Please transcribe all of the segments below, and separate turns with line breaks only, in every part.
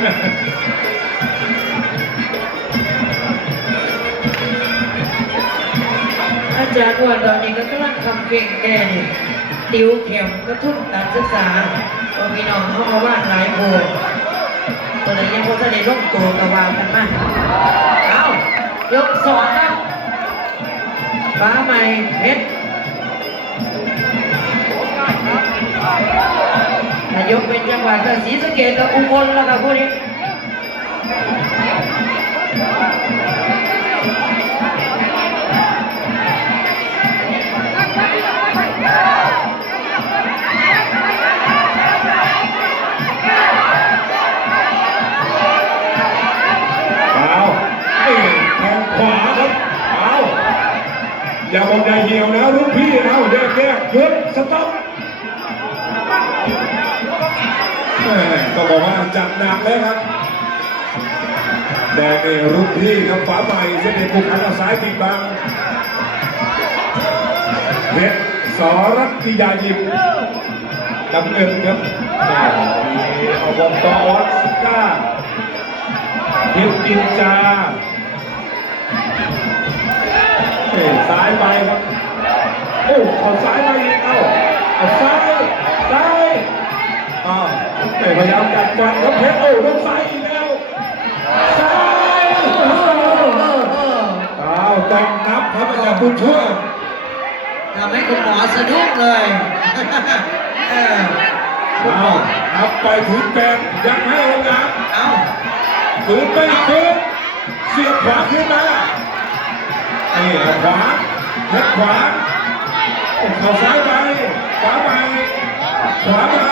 อาจารย์อ้วนตอนนี้ก็กำลังทำเก่งแน่นี่ติวเข็มก็ทุ่มการศึกษาก็มีน้องเข้ามาว่าหลายโบสถ์ตอนนี้ยังพอจะได้ร่มตัวกระวางกันมากเอายกสองครับฟ้าใหม่เพชร นายกเป็นจังหวัดก็ศรีสะเกษกับอุบลแล้วครับพวกนี้
เอานี่แทงขวาครับเอาอย่าบอกอย่าเหี่ยวนะลูก ก็บอกว่าจัดหนักเลยครับแดงเอรุ่นพี่ครับฝาใหม่เส้นเอ็นกพันเอาซ้ายปิดบังเพชรสรัตติยายิมดำเงินครับมีเอาบอลต่อออสก้าเพชรกินจาเอ้ซ้ายไปครับโอ้เอาซ้ายไปอีกเอ้าเอาซ้าย พยายามกัดฟันครับเพชรโอ้โดนซ้ายอีกแล้วซ้ายอ้าวต้องนับครับอาจารย์บุญช่วย
ทำให้คุณหมอสะดุ้งเลยเออคุณหม
อ้าวนับไปถึงแปดยังให้โอกาส
เอ้า
ฝืนไม่ฝืนเสียบขวาขึ้นมานี่เอาขวาเล็ดขวาเข้าซ้ายไปขวาไปขวามา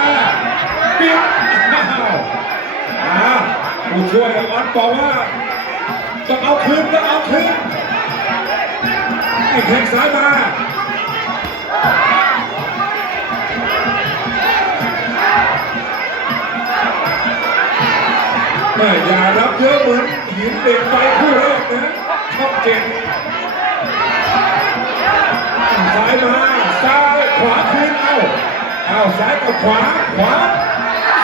เปียก ผู้ช่วยออสบอกว่าต้องเอาคืนต้องเอาคืนอีกแข้งซ้ายมาแม่อย่ารับเยอะเหมือนหินเด็กไฟคู่แรกนะชอบเจ็บซ้ายมาซ้ายขวาคืนเอาเอาซ้ายกับขวาขวา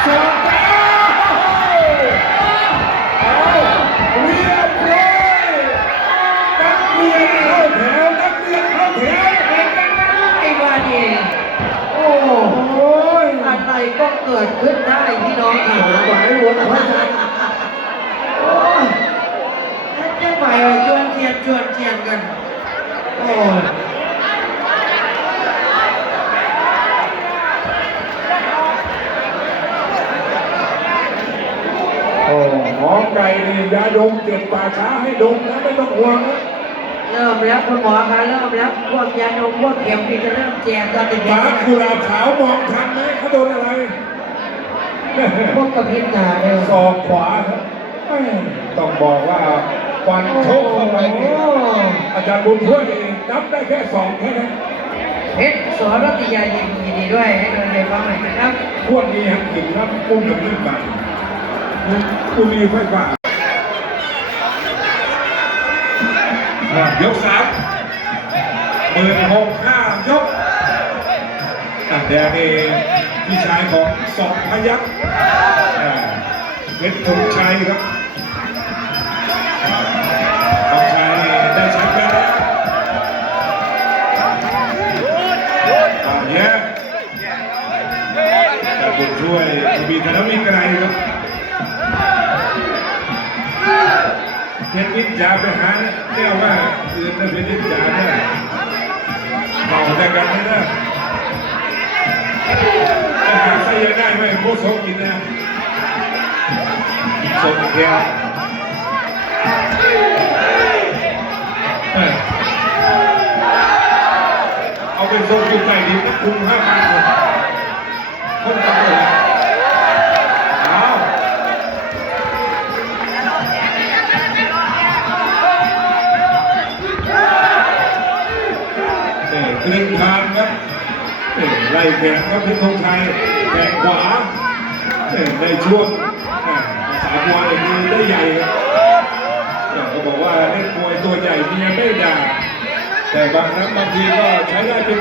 สองเอาเอาเรียบร้อยนักเรียนเข้าแถวนักเรียนเข้าแถว
เป็นยังไงวะนี่โอ้
โอ้ย
อะไรก็เกิดขึ้นได้พี่น้องขา
ไหวหัวแต่ว่าจะ
โอ้ยนั่นจะไปชวนเทียนชวนเทียนกัน โอ้ย
โอ้หมอไก่นี่ยาดมเจ็บป่าช้าให้ดมนะไม่ต้องห่วงนะ
เริ่มแล้วคุณหมอคะเริ่มแล้วพวกยาดมพวกเข็มนี่จะเริ่มแจกตอนเด็ก
หมา
ๆ
กุหลาบขาวมองทันไหมเขาโดนอะไร
พวกกระพริบตาเลย
ศอกขวาครับแม่ต้องบอกว่า ฟันโชกเข้าไปนี่อาจารย์บุญช่วยนี่นับได้แค่สองแค่นั้น
เพชรสอรัตยายินยินดีด้วยให้เราได้ฟังหน่อยนะครับ
พวกนี้ครับถึงครับปุ้มกับลื่นไปปุ้มมีไฟฟ้าอะยกสามหมื่นหกห้ายกอะเดี๋ยวนี่พี่ชายของสองพยักษ์อ่าเพชรธงชัยครับ แต่บุญช่วยมีธนวิกรัยครับเพชรวิทยาไปหาเรียกว่าคือนั่นเพชรวิทยาเนี่ยเมาแต่กันไม่ได้ไปหาใครยังได้ไหมโคตรสกินนะสมแก้วเอาเป็นทรงจุดใส่ดิคุมห้า ไล่แขนครับเพชรธงชัยแขนขวาในช่วงอ่ามวยมือได้ใหญ่ครับเนี่ยเขาบอกว่าเล่นมวยตัวใหญ่เมียไม่ด่าแต่บางครั้งบางทีก็ใช้ได้เป็น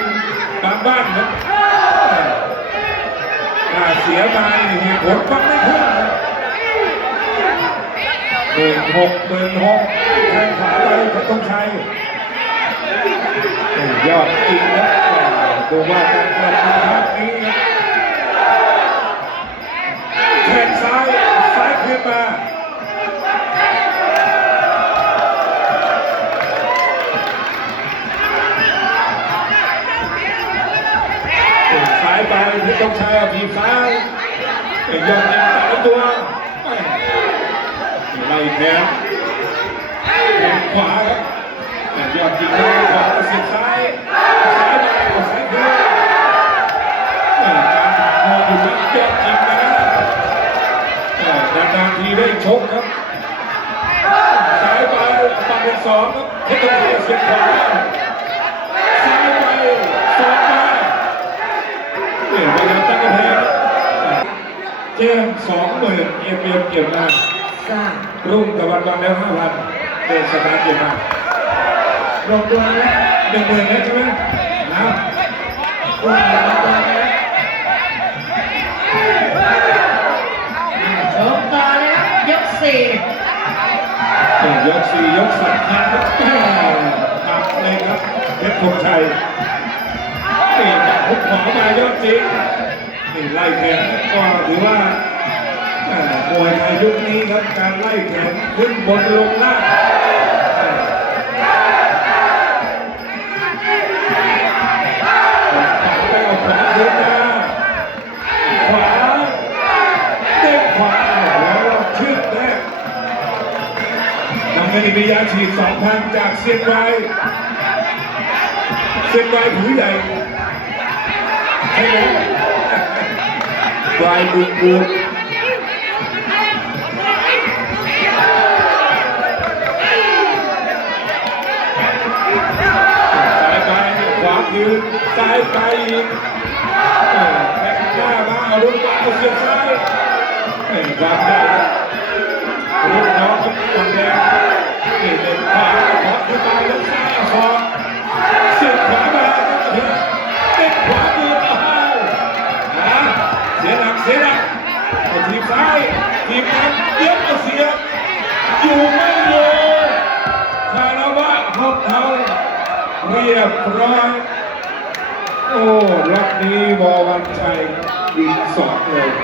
บางบ้านครับเสียมาเหตุผลฟังไม่ขึ้นหมื่นหกหมื่นหกแข้งขวาไปเพชรธงชัยยอดจริงนะ ดูว่าการกลับมาครั้งนี้แขนซ้ายซ้ายขึ้นมาซ้ายไปเพชรธงชัยบีบซ้ายยอดจริงแต่ละตัวไล่แขนแขนขวาครับ ชกครับซ้ายไปปัดเป็นสองครับเพชรธงชัยเสียบขวาซ้ายไปสองมาเนี่ยพยายามตั้งกำแพงเจมสองหมื่นเอฟเอ็มเก็บมา
สร้าง
รุ่งตะวันวันแล้วห้าพันเป็นสตาร์ทเก็บมา
ลงตัวแล้ว
หนึ่งหมื่นแล้วใช่ไหมนะ
ยกสี่
ยกสามพันครับแม่หักเลยครับเพชรธงชัยนี่จับหุกขวามายอดจริงนี่ไล่แขนก็ถือว่าแม่มวยในยุคนี้ครับการไล่แขนขึ้นบนลงล่าง มียาฉีด2,000จากเซียนไวเซียนไวผือใหญ่ใช่ไหมวายบุญบุญซ้ายไปขวาคืนซ้ายไปอีกแข่งหน้ามาเอาลูกมาเอาเสียบซ้ายเอ้ยความได้รับลูกน้องครับกำแพง รียบร้อยโอ้ล็อกนี้บอวันชัยยิงสองเลย